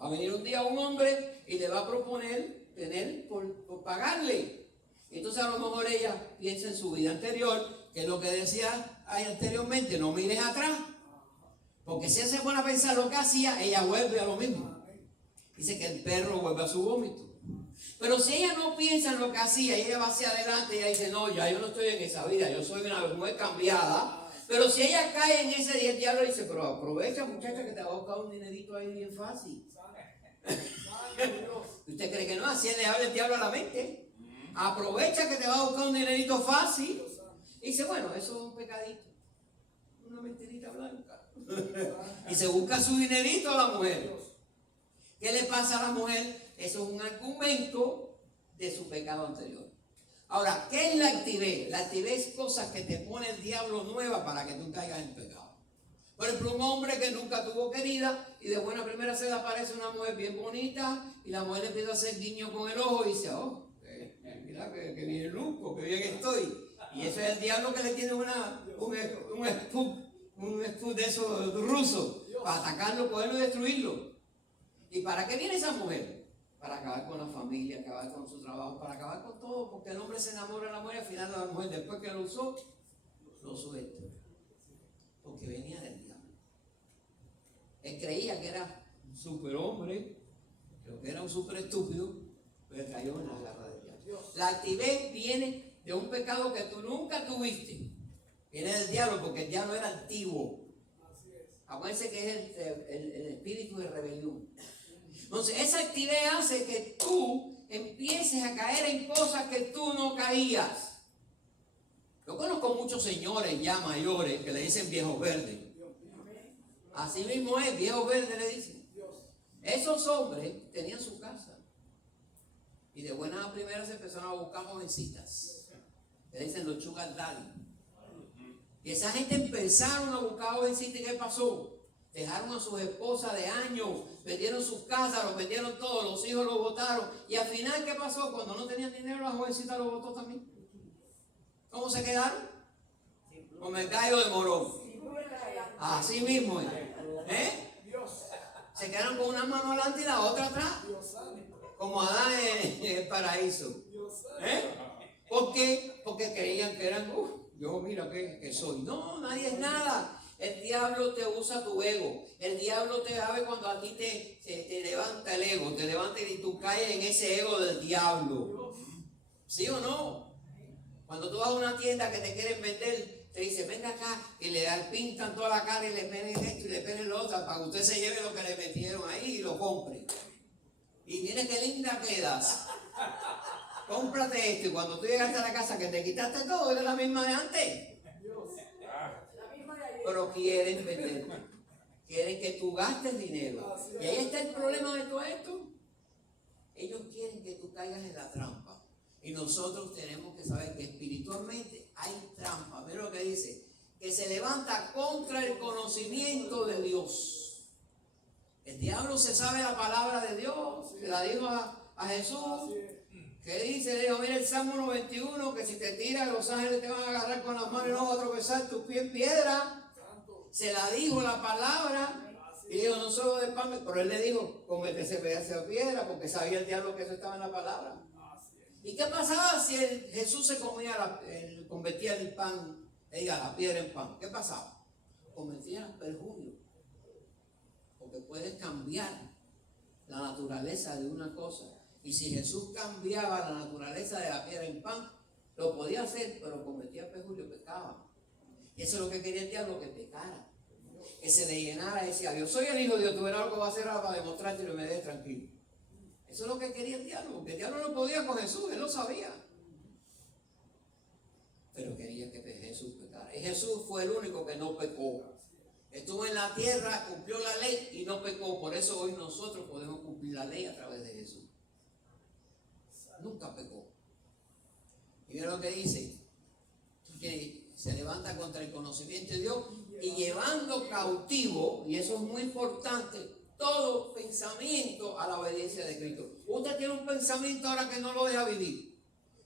va a venir un día un hombre y le va a proponer tener por pagarle. Entonces a lo mejor ella piensa en su vida anterior, que es lo que decía anteriormente, no mires atrás. Porque si ella se pone a pensar lo que hacía, ella vuelve a lo mismo. Dice que el perro vuelve a su vómito. Pero si ella no piensa en lo que hacía, ella va hacia adelante, ella dice, no, ya yo no estoy en esa vida, yo soy una mujer cambiada. Pero si ella cae en ese día, el diablo dice, pero aprovecha, muchacha, que te va a buscar un dinerito ahí bien fácil. ¿Usted cree que no? Así le habla el diablo a la mente. Aprovecha que te va a buscar un dinerito fácil. Y dice, bueno, eso es un pecadito. Una mentirita blanca. Y se busca su dinerito a la mujer. ¿Qué le pasa a la mujer? Eso es un argumento de su pecado anterior. Ahora, ¿qué es la activez? La activez es cosas que te pone el diablo nueva para que tú caigas en pecado. Por ejemplo, un hombre que nunca tuvo querida y de buena primera se le aparece una mujer bien bonita y la mujer le empieza a hacer guiño con el ojo y dice, oh, mira que bien luco, que bien estoy. Y eso es el diablo que le tiene un sput de esos rusos para atacarlo, poderlo y destruirlo. ¿Y para qué viene esa mujer? Para acabar con la familia, acabar con su trabajo, para acabar con todo, porque el hombre se enamora de la mujer y al final la mujer, después que lo usó, lo suelta. Porque venía del diablo. Él creía que era un superhombre, creo que era un super estúpido, pero cayó en la garra del diablo. La activez viene de un pecado que tú nunca tuviste. Viene del diablo, porque el diablo era antiguo. Acuérdense que es el espíritu de rebelión. Entonces, esa actividad hace que tú empieces a caer en cosas que tú no caías. Yo conozco muchos señores ya mayores que le dicen viejos verdes. Así mismo es, viejos verdes le dicen. Esos hombres tenían su casa. Y de buenas a primeras empezaron a buscar jovencitas. Le dicen los sugar daddy. Y esa gente empezaron a buscar jovencitas. ¿Y qué pasó? Dejaron a sus esposas de años, vendieron sus casas, los vendieron todos, los hijos los botaron. Y al final, ¿qué pasó? Cuando no tenían dinero, la jovencita los botó también. ¿Cómo se quedaron? Como el gallo de Morón. Así mismo es. Se quedaron con una mano adelante y la otra atrás. Como Adán en el paraíso. ¿Por qué? Porque creían que eran, yo mira que soy. No, nadie es nada. El diablo te usa tu ego. El diablo te sabe cuando a ti te levanta el ego, te levanta y tú caes en ese ego del diablo. ¿Sí o no? Cuando tú vas a una tienda que te quieren vender, te dicen, venga acá, y le pintan toda la cara y le ponen esto y le ponen lo otro, para que usted se lleve lo que le metieron ahí y lo compre. Y mire qué linda quedas. Cómprate esto, y cuando tú llegaste a la casa que te quitaste todo, era la misma de antes. Pero quieren venderte. Quieren que tú gastes dinero. Y ahí está el problema de todo esto. Ellos quieren que tú caigas en la trampa. Y nosotros tenemos que saber que espiritualmente hay trampa. Mira lo que dice. Que se levanta contra el conocimiento de Dios. El diablo se sabe la palabra de Dios. Se la dijo a Jesús. ¿Qué dice? Le dijo, mira el Salmo 91, que si te tiras los ángeles te van a agarrar con las manos y no vas a tropezar tu pie en piedra. Se la dijo la palabra. Y dijo, no solo de pan, pero él le dijo, cómete ese pedazo de piedra, porque sabía el diablo que eso estaba en la palabra. ¿Y qué pasaba si Jesús se comía, convertía el pan, la piedra en pan? ¿Qué pasaba? Cometía perjurio. Porque puedes cambiar la naturaleza de una cosa. Y si Jesús cambiaba la naturaleza de la piedra en pan, lo podía hacer, pero cometía perjurio, pecaba. Y eso es lo que quería el diablo, que pecara. Que se le llenara y decía, yo soy el hijo de Dios, tú verás lo que va a hacer ahora para demostrarte y me dejes tranquilo. Eso es lo que quería el diablo, porque el diablo no podía con Jesús, él lo sabía. Pero quería que Jesús pecara. Y Jesús fue el único que no pecó. Estuvo en la tierra, cumplió la ley y no pecó. Por eso hoy nosotros podemos cumplir la ley a través de Jesús. Nunca pecó. Y mira lo que dice, que se levanta contra el conocimiento de Dios y llevando cautivo, y eso es muy importante, todo pensamiento a la obediencia de Cristo. Usted tiene un pensamiento ahora que no lo deja vivir.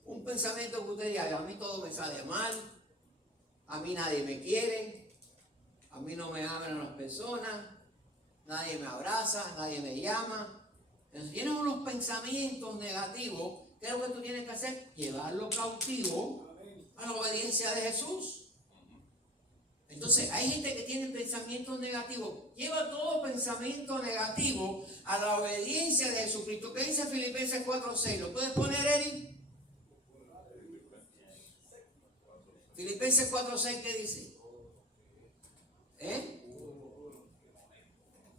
Un pensamiento que usted diga, a mí todo me sale mal, a mí nadie me quiere, a mí no me aman las personas, nadie me abraza, nadie me llama. Entonces tienes unos pensamientos negativos. ¿Qué es lo que tú tienes que hacer? Llevarlo cautivo a la obediencia de Jesús. Entonces hay gente que tiene pensamientos negativos. Lleva todo pensamiento negativo a la obediencia de Jesucristo. ¿Qué dice Filipenses 4:6? ¿Lo puedes poner, Eric? Filipenses 4:6, ¿qué dice?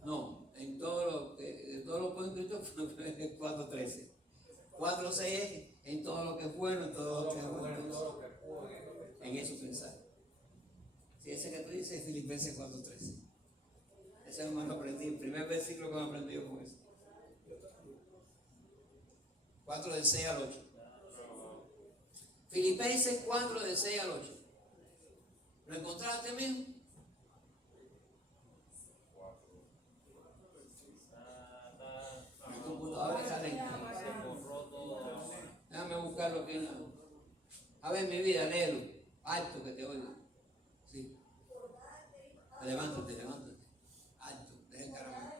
No, en todo lo pueden Cristo, 4:13. 4:6 es en todo lo que es bueno, en todo lo que es bueno. En eso pensar. Si ese que tú dices es Filipenses 4:13. Ese es lo más que aprendí, el primer versículo que me aprendí yo con eso. 4 del 6 al 8. Filipenses 4 del 6 al 8. ¿Lo encontraste, mijo? Mi computadora está lenta. Déjame buscarlo aquí en la... A ver, mi vida, léelo. Alto que te oigo. Sí. Levántate. Alto, deja el caramelo.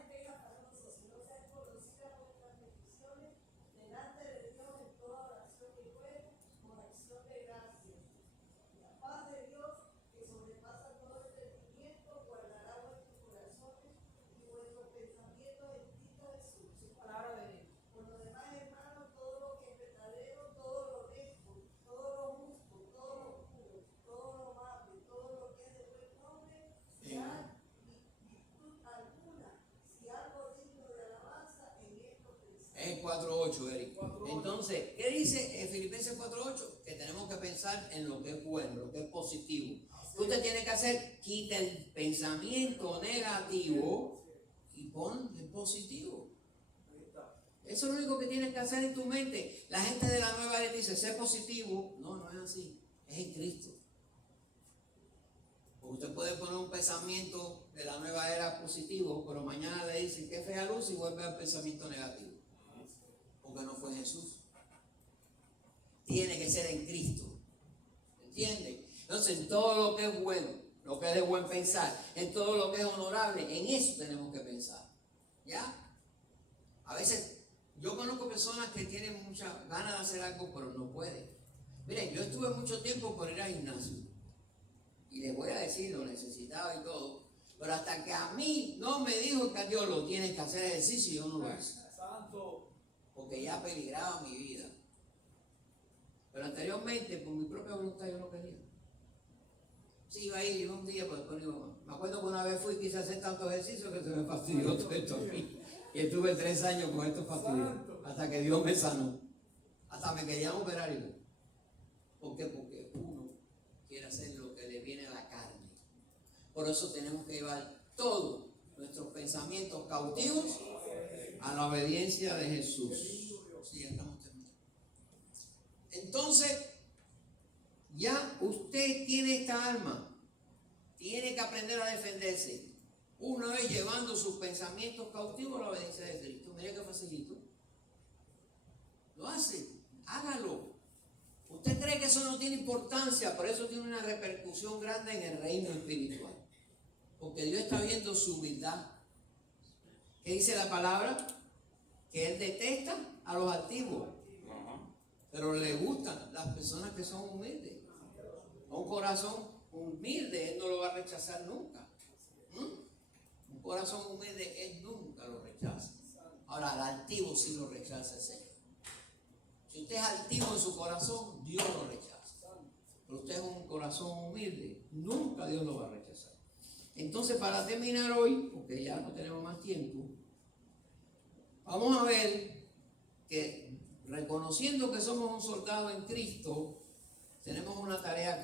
4:8, Eric. Entonces, ¿qué dice Filipenses 4:8? Que tenemos que pensar en lo que es bueno, lo que es positivo. ¿Qué usted tiene que hacer? Quita el pensamiento negativo y pon el positivo. Eso es lo único que tienes que hacer en tu mente. La gente de la nueva era dice, sé positivo. No, no es así. Es en Cristo. Porque usted puede poner un pensamiento de la nueva era positivo, pero mañana le dicen que es fea luz y vuelve al pensamiento negativo. Porque no fue Jesús. Tiene que ser en Cristo. ¿Entiende? Entonces, en todo lo que es bueno, lo que es de buen pensar, en todo lo que es honorable, en eso tenemos que pensar. ¿Ya? A veces, yo conozco personas que tienen muchas ganas de hacer algo, pero no pueden. Miren, yo estuve mucho tiempo por ir al gimnasio. Y les voy a decir, lo necesitaba y todo. Pero hasta que a mí no me dijo que Dios lo tiene que hacer ejercicio, yo no lo hice. Porque ya peligraba mi vida. Pero anteriormente, por mi propia voluntad, yo no quería. Sí, iba a ir un día, pero después no iba más. Me acuerdo que una vez fui y quise hacer tanto ejercicio que se me fastidió todo esto a mí. Y estuve 3 años con estos fastidios. Hasta que Dios me sanó. Hasta me querían operar y no. ¿Por qué? Porque uno quiere hacer lo que le viene a la carne. Por eso tenemos que llevar todos nuestros pensamientos cautivos a la obediencia de Jesús. Sí, ya estamos terminando. Entonces, ya usted tiene esta arma. Tiene que aprender a defenderse. Una vez llevando sus pensamientos cautivos a la obediencia de Cristo. Mire qué facilito. Lo hace. Hágalo. Usted cree que eso no tiene importancia, pero eso tiene una repercusión grande en el reino espiritual. Porque Dios está viendo su humildad. ¿Qué dice la palabra? Que Él detesta a los altivos, pero le gustan las personas que son humildes. Un corazón humilde Él no lo va a rechazar nunca. Un corazón humilde Él nunca lo rechaza. Ahora, al altivo sí lo rechaza el Señor. Si usted es altivo en su corazón, Dios lo rechaza. Pero usted es un corazón humilde, nunca Dios lo va a rechazar. Entonces, para terminar hoy, porque ya no tenemos más tiempo, vamos a ver que reconociendo que somos un soldado en Cristo, tenemos una tarea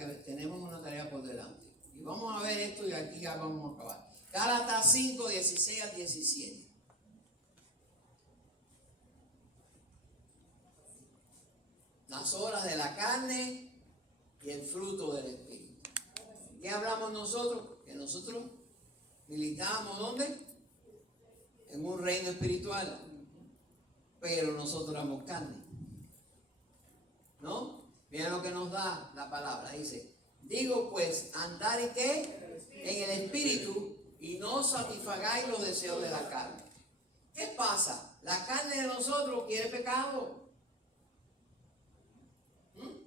por delante. Y vamos a ver esto y aquí ya vamos a acabar. Gálatas 5, 16 al 17. Las obras de la carne y el fruto del Espíritu. ¿Qué hablamos nosotros? Que nosotros militábamos ¿dónde? En un reino espiritual. Pero nosotros éramos carne. ¿No? Mira lo que nos da la palabra. Dice, digo pues, andar en qué? En el Espíritu y no satisfagáis los deseos de la carne. ¿Qué pasa? La carne de nosotros quiere pecado.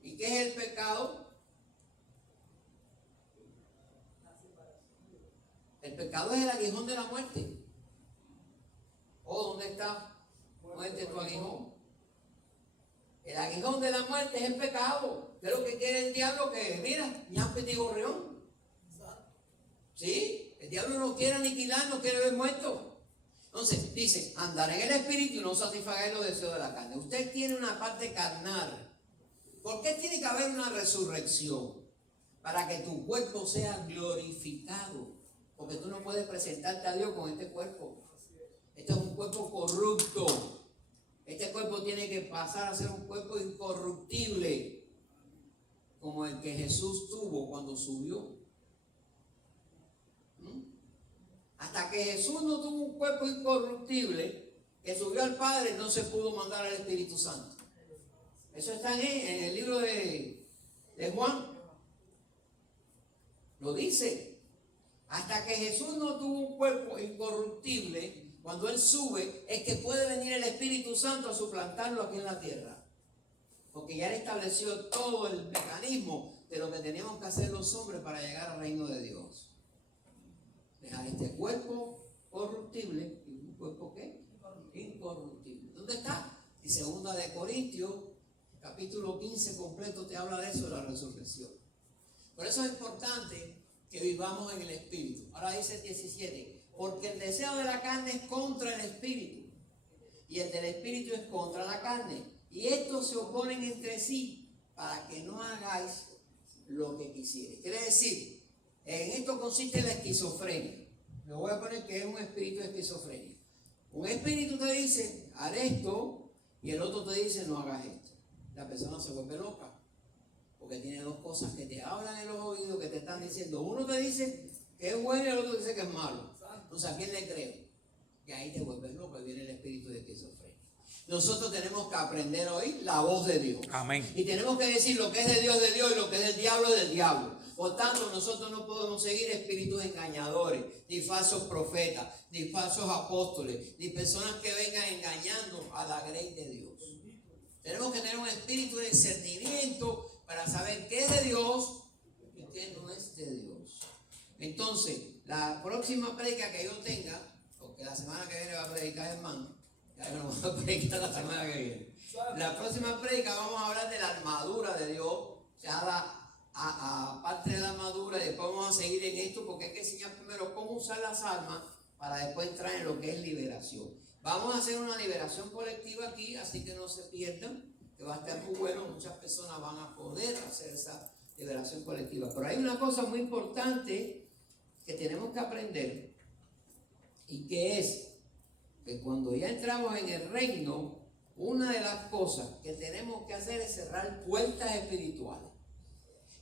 ¿Y qué es el pecado? El pecado es el aguijón de la muerte. ¿Dónde está? Muerte tu aguijón. El aguijón de la muerte es el pecado. ¿Qué es lo que quiere el diablo? Que, mira, ñampe y gorrión. ¿Sí? El diablo no quiere aniquilar, no quiere ver muertos. Entonces, dice, andar en el Espíritu y no satisfacer los deseos de la carne. Usted tiene una parte carnal. ¿Por qué tiene que haber una resurrección? Para que tu cuerpo sea glorificado. Porque tú no puedes presentarte a Dios con este cuerpo. Este es un cuerpo corrupto. Este cuerpo tiene que pasar a ser un cuerpo incorruptible, como el que Jesús tuvo cuando subió. Hasta que Jesús no tuvo un cuerpo incorruptible, que subió al Padre, no se pudo mandar al Espíritu Santo. Eso está en el libro de Juan. Lo dice. Hasta que Jesús no tuvo un cuerpo incorruptible, cuando Él sube, es que puede venir el Espíritu Santo a suplantarlo aquí en la tierra. Porque ya Él estableció todo el mecanismo de lo que teníamos que hacer los hombres para llegar al reino de Dios. Dejar este cuerpo corruptible y un cuerpo ¿qué? Incorruptible. ¿Dónde está? Y 2 de Corintios, capítulo 15 completo te habla de eso, de la resurrección. Por eso es importante que vivamos en el Espíritu. Ahora dice el 17, porque el deseo de la carne es contra el Espíritu y el del espíritu es contra la carne. Y estos se oponen entre sí para que no hagáis lo que quisierais. Quiere decir, en esto consiste la esquizofrenia. Le voy a poner que es un espíritu de esquizofrenia. Un espíritu te dice, haré esto, y el otro te dice, no hagas esto. La persona se vuelve loca, porque tiene dos cosas que te hablan en los oídos, que te están diciendo. Uno te dice que es bueno y el otro dice que es malo. Entonces, ¿a quién le creo? Y ahí te vuelves loco y viene el espíritu de esquizofrenia. Nosotros tenemos que aprender a oír la voz de Dios. Amén. Y tenemos que decir lo que es de Dios y lo que es del diablo es del diablo. Por tanto, nosotros no podemos seguir espíritus engañadores, ni falsos profetas, ni falsos apóstoles, ni personas que vengan engañando a la grey de Dios. Tenemos que tener un espíritu de discernimiento para saber qué es de Dios y qué no es de Dios. Entonces, la próxima predica que yo tenga, porque la semana que viene va a predicar hermano, ya no voy a predicar la semana que viene. La próxima predica vamos a hablar de la armadura de Dios, ya aparte de la armadura, y después vamos a seguir en esto porque hay que enseñar primero cómo usar las armas para después entrar en lo que es liberación. Vamos a hacer una liberación colectiva aquí, así que no se pierdan, que va a estar muy bueno, muchas personas van a poder hacer esa liberación colectiva. Pero hay una cosa muy importante que tenemos que aprender, y que es que cuando ya entramos en el reino, una de las cosas que tenemos que hacer es cerrar puertas espirituales.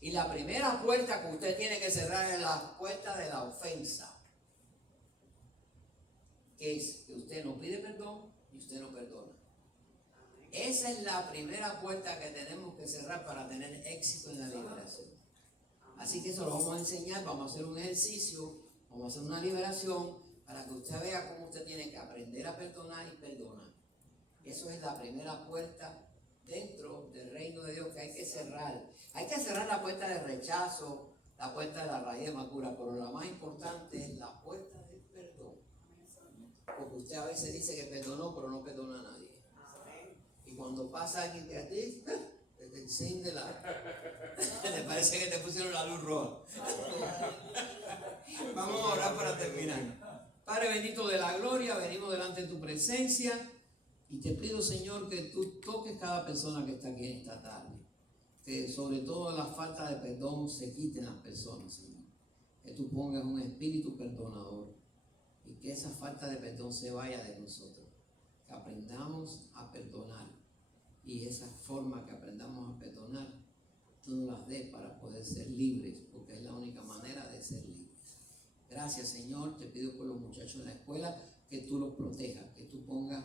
Y la primera puerta que usted tiene que cerrar es la puerta de la ofensa. Que es que usted no pide perdón y usted no perdona. Esa es la primera puerta que tenemos que cerrar para tener éxito en la liberación. Así que eso lo vamos a enseñar, vamos a hacer un ejercicio, vamos a hacer una liberación para que usted vea cómo usted tiene que aprender a perdonar y perdonar. Eso es la primera puerta dentro del reino de Dios que hay que cerrar. Hay que cerrar la puerta de rechazo, la puerta de la raíz de amargura, pero la más importante es la puerta del perdón. Porque usted a veces dice que perdonó, pero no perdona a nadie. Y cuando pasa alguien que a ti, te enciende te parece que te pusieron la luz roja. Vamos a orar para terminar. Padre bendito de la gloria, venimos delante de tu presencia y te pido, Señor, que tú toques cada persona que está aquí en esta tarde. Que sobre todo la falta de perdón se quiten las personas, Señor. Que tú pongas un espíritu perdonador y que esa falta de perdón se vaya de nosotros. Que aprendamos a perdonar y esa forma que aprendamos a perdonar, tú nos las des para poder ser libres, porque es la única manera de ser libres. Gracias, Señor, te pido por los muchachos en la escuela que tú los protejas, que tú pongas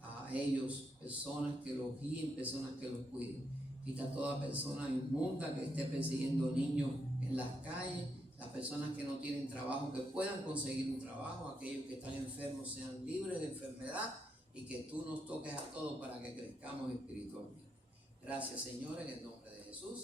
a ellos personas que los guíen, personas que los cuiden. Quita toda persona inmunda que esté persiguiendo niños en las calles, las personas que no tienen trabajo, que puedan conseguir un trabajo, aquellos que están enfermos sean libres de enfermedad y que tú nos toques a todos para que crezcamos espiritualmente. Gracias, Señor, en el nombre de Jesús.